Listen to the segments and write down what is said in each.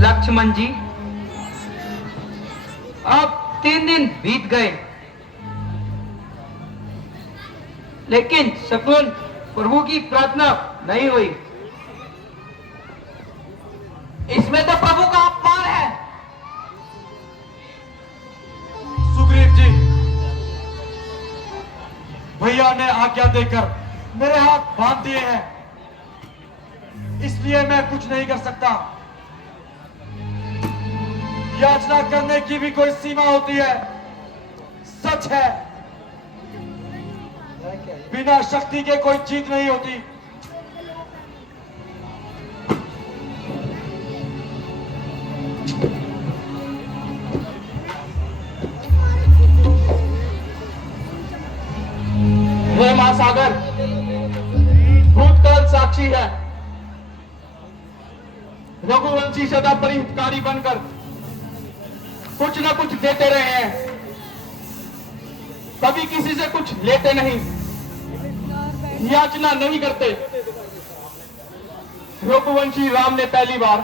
लक्ष्मण जी, अब 3 दिन बीत गए, लेकिन शकुन प्रभु की प्रार्थना नहीं हुई। इसमें तो प्रभु का अपमान है। सुग्रीव जी, भैया ने आज्ञा देकर मेरे हाथ बांध दिए हैं, इसलिए मैं कुछ नहीं कर सकता। याचना करने की भी कोई सीमा होती है। सच है, बिना शक्ति के कोई जीत नहीं होती। हे महासागर, भूतकाल साक्षी है। रघुवंशी सदा परिहितकारी बनकर कुछ न कुछ देते रहे हैं, कभी किसी से कुछ लेते नहीं, याचना नहीं करते। रघुवंशी राम ने पहली बार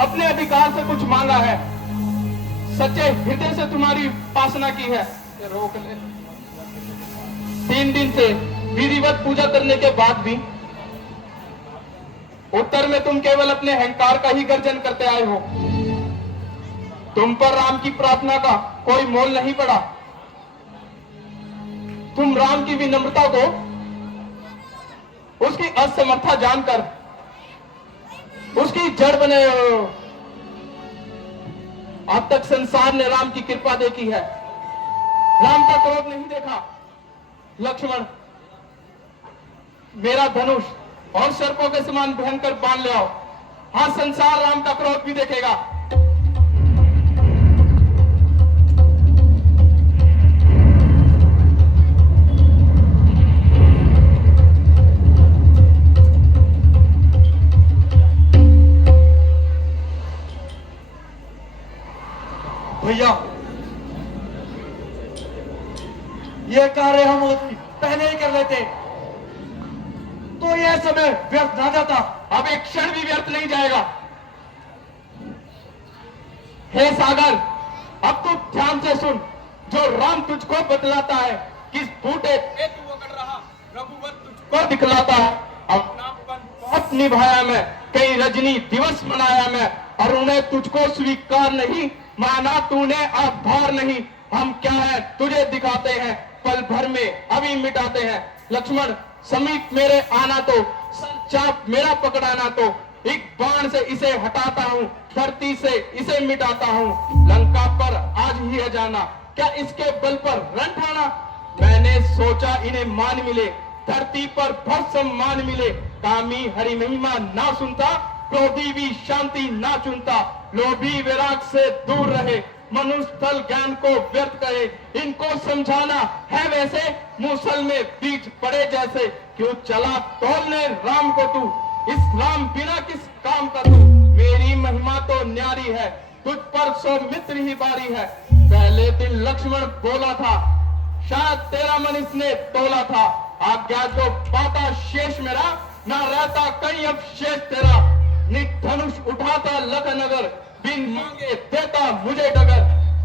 अपने अधिकार से कुछ मांगा है, सच्चे हृदय से तुम्हारी उपासना की है। रोक ले। 3 दिन से विधिवत पूजा करने के बाद भी उत्तर में तुम केवल अपने अहंकार का ही गर्जन करते आए हो। तुम पर राम की प्रार्थना का कोई मोल नहीं पड़ा। तुम राम की विनम्रता को उसकी असमर्था जानकर उसकी जड़ बने हो। अब तक संसार ने राम की कृपा देखी है, राम का क्रोध नहीं देखा। लक्ष्मण, मेरा धनुष और सर्पों के समान भयंकर बाण ले आओ। हाँ, संसार राम का क्रोध भी देखेगा। भैया, ये कार्य हम पहले ही कर लेते तो यह समय व्यर्थ ना जाता। अब एक क्षण भी व्यर्थ नहीं जाएगा। हे सागर, अब तू ध्यान से सुन। जो राम तुझको बतलाता है, किस बूटे पे तू अकड़ रहा, रघुवत तुझको दिखलाता है। अपनापन बहुत निभाया मैं, कई रजनी दिवस मनाया मैं, और उन्हें तुझको स्वीकार नहीं माना तूने, आभार नहीं। हम क्या है तुझे दिखाते हैं, पल भर में अभी मिटाते हैं। लक्ष्मण, समीप मेरे आना तो, चाप मेरा पकड़ाना तो, एक बाण से इसे हटाता हूँ, धरती से इसे मिटाता हूँ। लंका पर आज ही है जाना, क्या इसके बल पर रण ठाना। मैंने सोचा इन्हें मान मिले, धरती पर भर सम्मान मिले। कामी हरि महिमा ना सुनता, क्रोधी भी शांति ना चुनता। लोभी विराग से दूर रहे, मनुष्य स्थल ज्ञान को व्यर्थ करे। इनको समझाना है वैसे, मूसल में बीज पड़े जैसे। क्यों चला तोलने राम को तू, इस राम बिना किस काम का तू। मेरी महिमा तो न्यारी है, तुझ पर सौमित्र ही बारी है। पहले दिन लक्ष्मण बोला था, शायद तेरा मन इसने तोला था। आज्ञा जो पाता शेष मेरा, ना रहता कहीं अब शेष तेरा। नित धनुष उठाता लखन अगर, बिन मांगे देता मुझे डगर।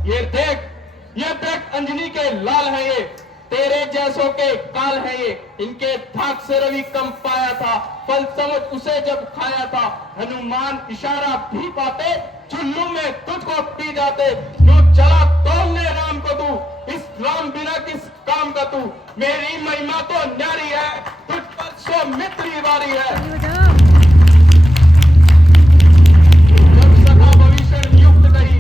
ये देख अंजनी के लाल है ये, तेरे जैसों के काल है ये, इनके धाक से रवि कम पाया था, फल समझ उसे जब खाया था। हनुमान इशारा भी पाते, चुल्लू में तुझको पी जाते। यूं चला तोड़ने राम को तू, इस राम बिना किस काम का तू। मेरी महिमा तो न्यारी है, तुझ पर सो मित्री वारी है। जब सखा भविष्य नियुक्त कही,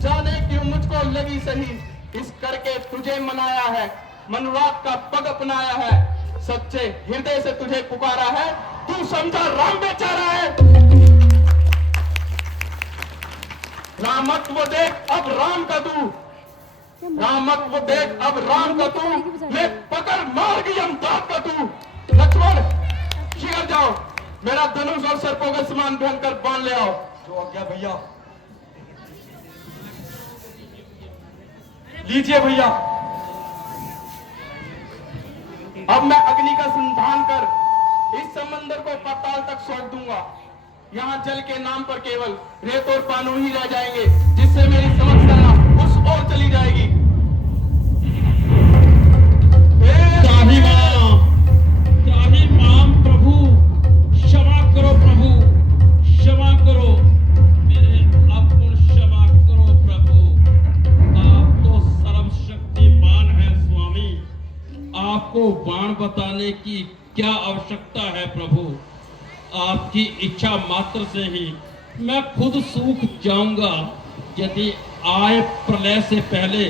जाने क्यों मुझको लगी सही। इस करके तुझे मनाया है, मनुराग का पग अपनाया है। सच्चे हृदय से तुझे पुकारा है, तू समझा राम बेचारा है। रामत्व देख अब राम का तू, रामत्व देख अब राम का तू, ले पकड़ मार गई दांत का तू। लक्ष्मण शीघ्र जाओ, मेरा धनुष और सर्पों का समान भयंकर बांध ले आओ। जो आज्ञा भैया। लीजिए भैया। अब मैं अग्नि का संधान कर इस समंदर को पाताल तक सौंप दूंगा। यहाँ जल के नाम पर केवल रेत और पानी ही रह जाएंगे, जिससे मेरी समझ करना उस ओर चली जाएगी। त्राहि माम प्रभु, क्षमा करो प्रभु, क्षमा करो मेरे अपुन, क्षमा करो प्रभु। आप तो सर्वशक्तिमान हैं स्वामी, आपको बाण बताने की क्या आवश्यकता है प्रभु। आपकी इच्छा मात्र से ही मैं खुद सूख जाऊंगा। यदि आए प्रलय से पहले,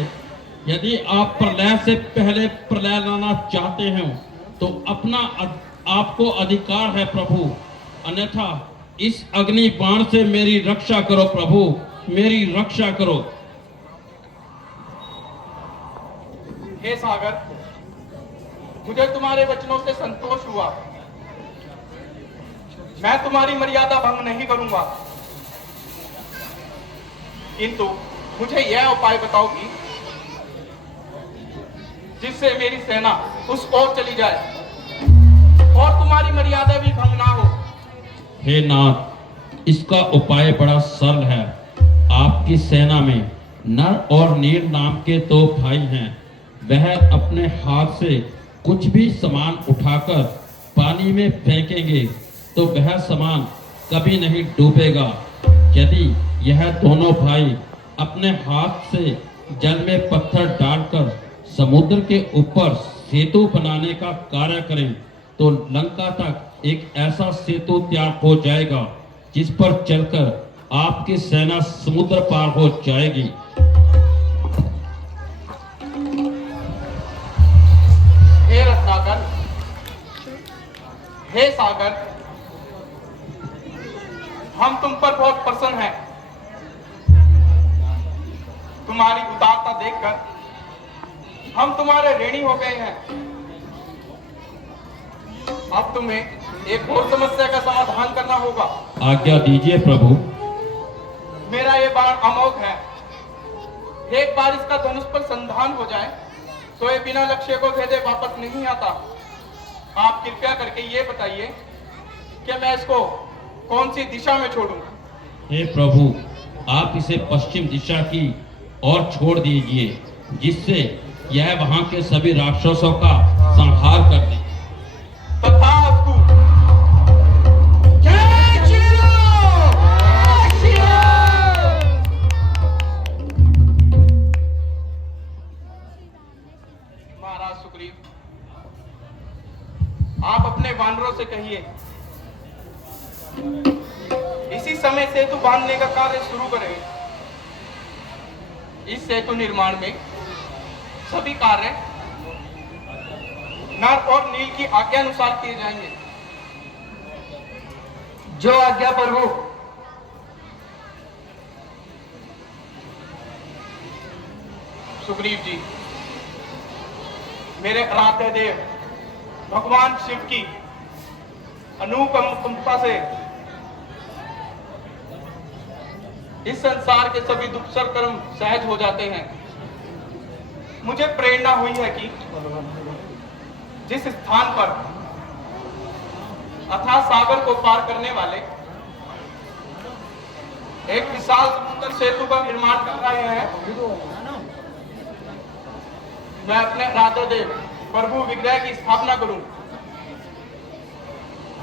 यदि आप प्रलय से पहले प्रलय लाना चाहते हैं तो अपना आपको अधिकार है प्रभु, अन्यथा इस अग्नि बाण से मेरी रक्षा करो प्रभु, मेरी रक्षा करो। हे सागर, मुझे तुम्हारे वचनों से संतोष हुआ। मैं तुम्हारी मर्यादा भंग नहीं करूंगा, किंतु मुझे यह उपाय बताओ कि जिससे मेरी सेना उस ओर चली जाए और तुम्हारी मर्यादा भी भंग ना हो। हे नाथ, इसका उपाय बड़ा सरल है। आपकी सेना में नर और नील नाम के दो भाई हैं। वह अपने हाथ से कुछ भी सामान उठाकर पानी में फेंकेंगे तो वह सामान कभी नहीं डूबेगा। यदि यह दोनों भाई अपने हाथ से जल में पत्थर डालकर समुद्र के ऊपर सेतु बनाने का कार्य करें तो लंका तक एक ऐसा सेतु तैयार हो जाएगा जिस पर चलकर आपकी सेना समुद्र पार हो जाएगी। हे रत्नाकर, हे सागर, हम तुम पर बहुत प्रसन्न हैं। तुम्हारी उदारता देखकर हम तुम्हारे ऋणी हो गए हैं। अब तुम्हें एक और समस्या का समाधान करना होगा। आज्ञा दीजिए प्रभु। मेरा ये बाण अमोघ है, एक बार इसका धनुष पर संधान हो जाए तो ये बिना लक्ष्य को भेदे वापस नहीं आता। आप कृपया करके ये बताइए कि मैं इसको कौन सी दिशा में छोड़ूं? हे प्रभु, आप इसे पश्चिम दिशा की ओर छोड़ दीजिए, जिससे यह वहां के सभी राक्षसों का संहार कर दे। तथास्तु। महाराज सुग्रीव, आप अपने वानरों से कहिए इसी समय सेतु बांधने का कार्य शुरू करें। इस सेतु निर्माण में सभी कार्य नर और नील की आज्ञा अनुसार किए जाएंगे। जो आज्ञा प्रभु। सुग्रीव जी, मेरे आराध्य देव भगवान शिव की अनुकंपा से इस संसार के सभी दुख कर्म सहज हो जाते हैं। मुझे प्रेरणा हुई है कि जिस स्थान पर अथाह सागर को पार करने वाले एक विशाल समुद्र सेतु का निर्माण कर रहे हैं। मैं अपने राधादेव प्रभु विग्रह की स्थापना करूं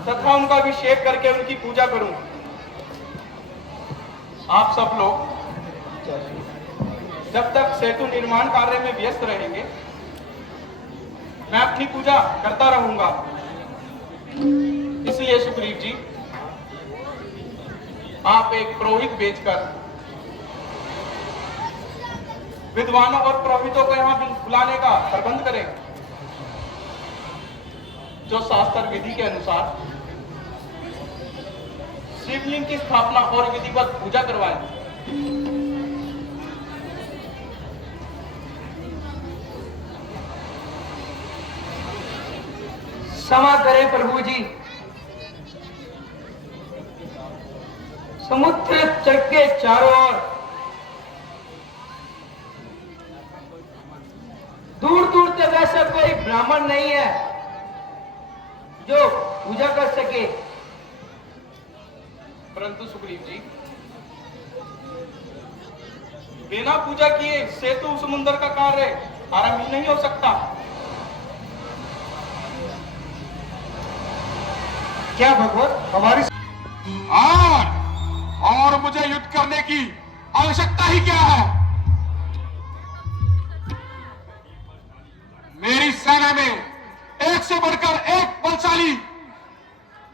तथा उनका अभिषेक करके उनकी पूजा करूं। आप सब लोग जब तक सेतु निर्माण कार्य में व्यस्त रहेंगे मैं अपनी पूजा करता रहूंगा। इसलिए सुग्रीव जी, आप एक पुरोहित भेजकर विद्वानों और पुरोहितों को यहां बुलाने का प्रबंध करें, जो शास्त्र विधि के अनुसार शिवलिंग की स्थापना और विधिवत पूजा करवाएं। क्षमा करें प्रभु जी, समुद्र तट के चारों ओर दूर दूर तक ऐसा कोई ब्राह्मण नहीं है जो पूजा कर सके। परंतु सुग्रीव जी, बिना पूजा किए सेतु समुद्र का कार्य आरंभ ही नहीं हो सकता। क्या भगवान हमारी और मुझे युद्ध करने की आवश्यकता ही क्या है? मेरी सेना में एक से बढ़कर एक बलशाली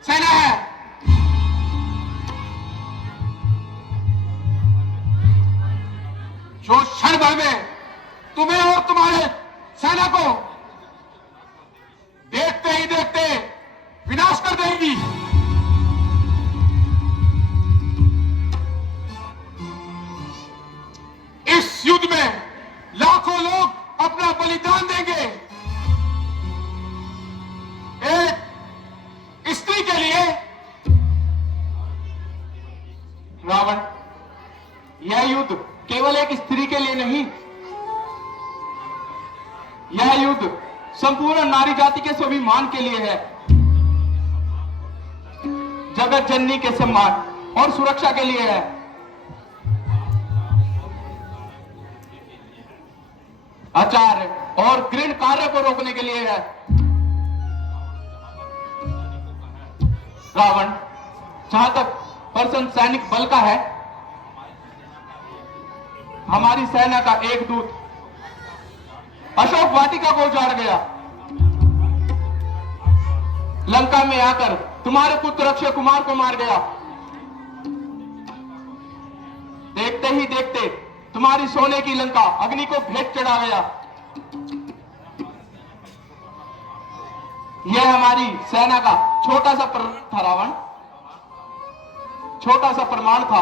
सेना है। जो क्षण भर में तुम्हें और तुम्हारे सेना को देखते ही देखते विनाश कर देंगी। इस युद्ध में लाखों लोग अपना बलिदान देंगे एक स्त्री के लिए। रावण, यह युद्ध केवल एक स्त्री के लिए नहीं, यह युद्ध संपूर्ण नारी जाति के स्वाभिमान के लिए है, जगत जननी के सम्मान और सुरक्षा के लिए है। आचार्य और घृण कार्य को रोकने के लिए है। रावण, जहां तक प्रसन्न सैनिक बल का है, हमारी सेना का एक दूत अशोक वाटिका को उजाड़ गया, लंका में आकर तुम्हारे पुत्र अक्षय कुमार को मार गया। देखते ही देखते तुम्हारी सोने की लंका अग्नि को भेंट चढ़ा गया। यह हमारी सेना का छोटा सा प्रमाण था रावण, छोटा सा प्रमाण था।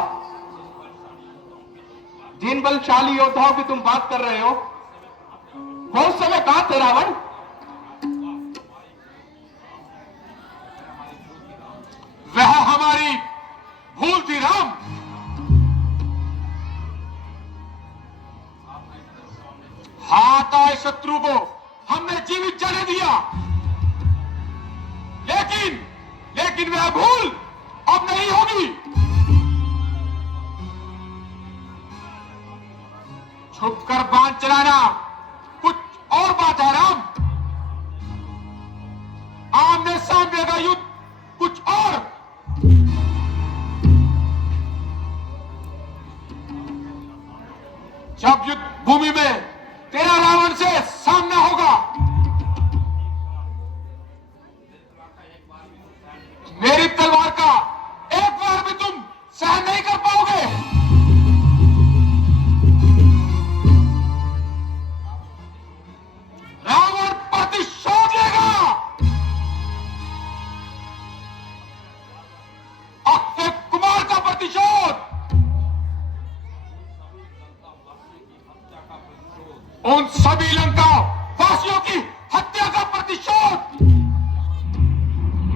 जिन बलशाली योद्धाओं की तुम बात कर रहे हो, वो उस समय कहां थे रावण? वह हमारी भूल थी राम। हाथ आए शत्रु को हमने जीवित जाने दिया, लेकिन वह भूल अब नहीं होगी। छुपकर बांध चलाना कुछ और बात है राम, आमने सामने का युद्ध कुछ और। जब युद्ध भूमि में तेरा रावण से सामना होगा, मेरी तलवार का एक बार भी तुम सहन नहीं कर पाओगे। रावण प्रतिशोध लेगा। अक्षय कुमार का प्रतिशोध, उन सभी लंका वासियों की हत्या का प्रतिशोध,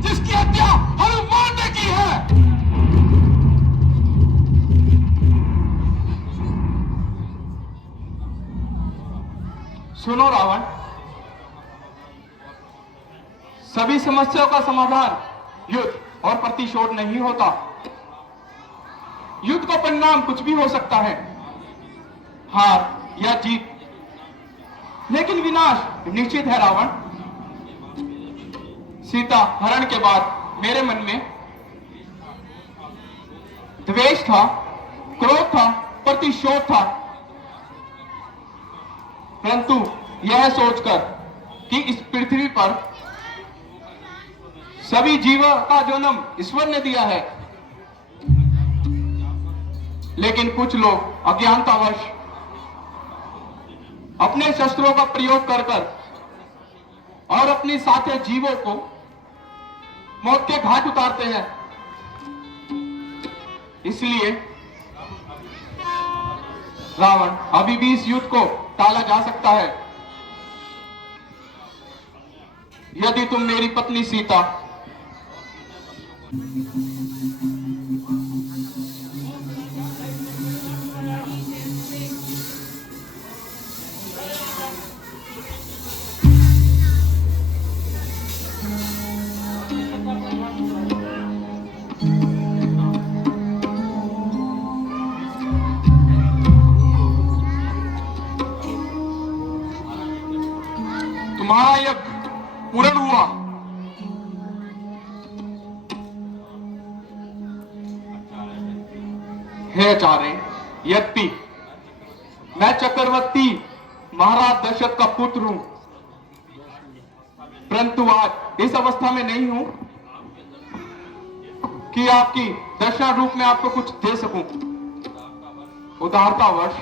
जिसकी हत्या हनुमान ने की है। सुनो रावण, सभी समस्याओं का समाधान युद्ध और प्रतिशोध नहीं होता। युद्ध का परिणाम कुछ भी हो सकता है, हार या जीत, लेकिन विनाश निश्चित है रावण। सीता हरण के बाद मेरे मन में द्वेष था, क्रोध था, प्रतिशोध था, परंतु यह सोचकर कि इस पृथ्वी पर सभी जीवों का जन्म ईश्वर ने दिया है, लेकिन कुछ लोग अज्ञानतावश अपने शस्त्रों का प्रयोग कर और अपने साथी जीवों को मौत के घाट उतारते हैं। इसलिए रावण अभी भी इस युद्ध को टाला जा सकता है। यदि तुम मेरी पत्नी सीता तुम्हारा यज्ञ पूर्ण हुआ, हे आचार्य, यद्यपि मैं चक्रवर्ती महाराज दशरथ का पुत्र हूं, परंतु आज इस अवस्था में नहीं हूं कि आपकी दशा रूप में आपको कुछ दे सकूं। उदारतावश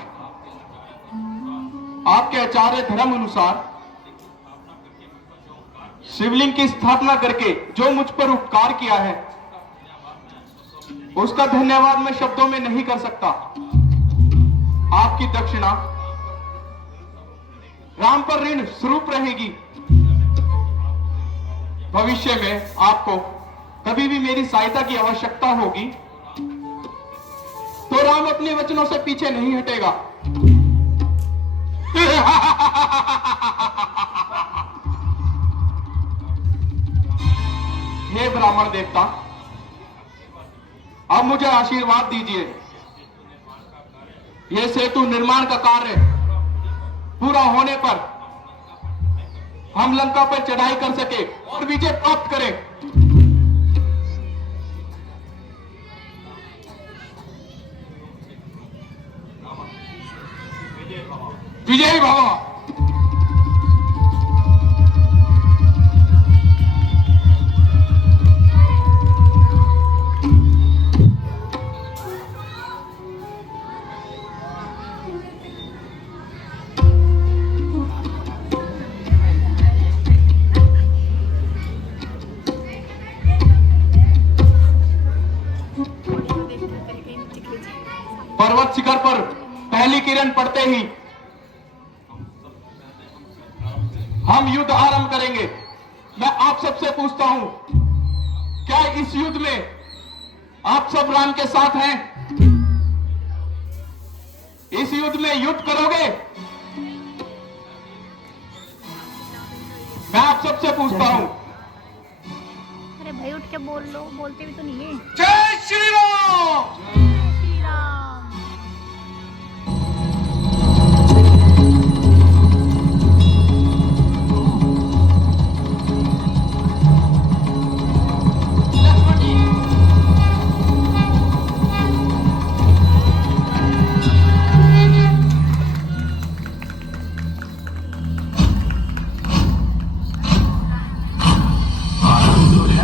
आपके आचार्य धर्म अनुसार शिवलिंग की स्थापना करके जो मुझ पर उपकार किया है, उसका धन्यवाद मैं शब्दों में नहीं कर सकता। आपकी दक्षिणा राम पर ऋण स्वरूप रहेगी। भविष्य में आपको कभी भी मेरी सहायता की आवश्यकता होगी तो राम अपने वचनों से पीछे नहीं हटेगा। हे ब्राह्मण देवता, अब मुझे आशीर्वाद दीजिए। यह सेतु निर्माण का कार्य पूरा होने पर हम लंका पर चढ़ाई कर सके और विजय प्राप्त करें। विजयी भव। पर्वत शिखर पर पहली किरण पड़ते ही हम युद्ध आरंभ करेंगे। मैं आप सबसे पूछता हूं, क्या इस युद्ध में आप सब राम के साथ हैं? इस युद्ध में युद्ध करोगे? मैं आप सबसे पूछता हूं। अरे भाई उठ के बोल लो, बोलते भी तो नहीं है। जय श्री राम। जय श्री राम।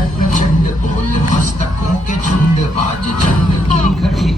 प्रचंड बोल मस्तकों के झुंड, आज जंग की घड़ी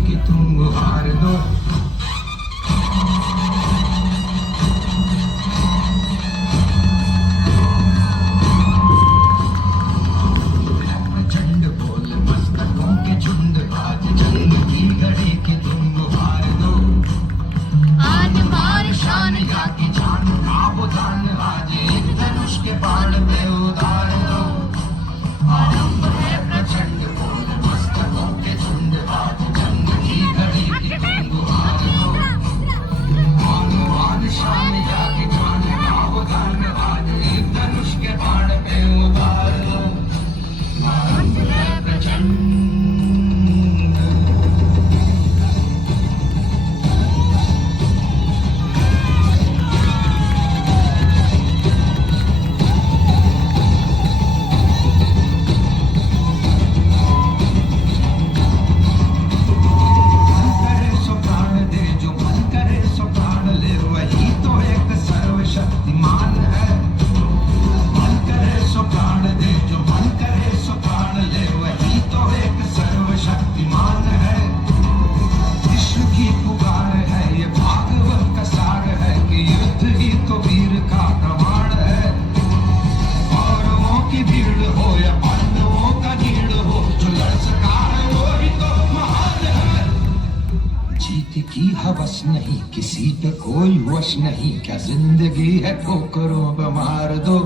जीत की हवस नहीं, किसी पे कोई वश नहीं, क्या जिंदगी है ठोकरों पे मार दो।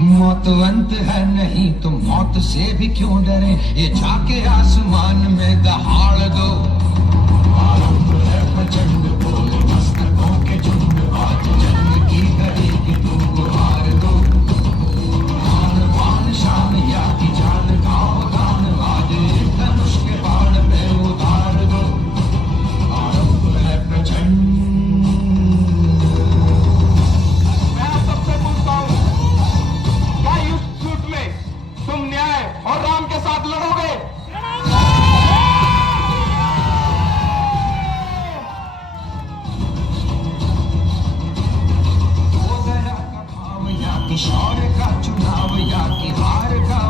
मौत अंत है नहीं तो मौत से भी क्यों डरे, ये जाके आसमान में दहाड़ दो। आरंभ है प्रचंड बोले मस्तकों के झुंड, आज जंग की घड़ी की तुम गुहार दो। आन बान शान या की जान गाँव गान, आज एक धनुष के बाण पे उतार दो। आरंभ है प्रचंड। मैं आप सबसे पूछता हूँ, क्या इस युद्ध में तुम न्याय और राम के साथ लड़ोगे? वो दया का भाव या कि शौर्य का चुनाव, या कि हार का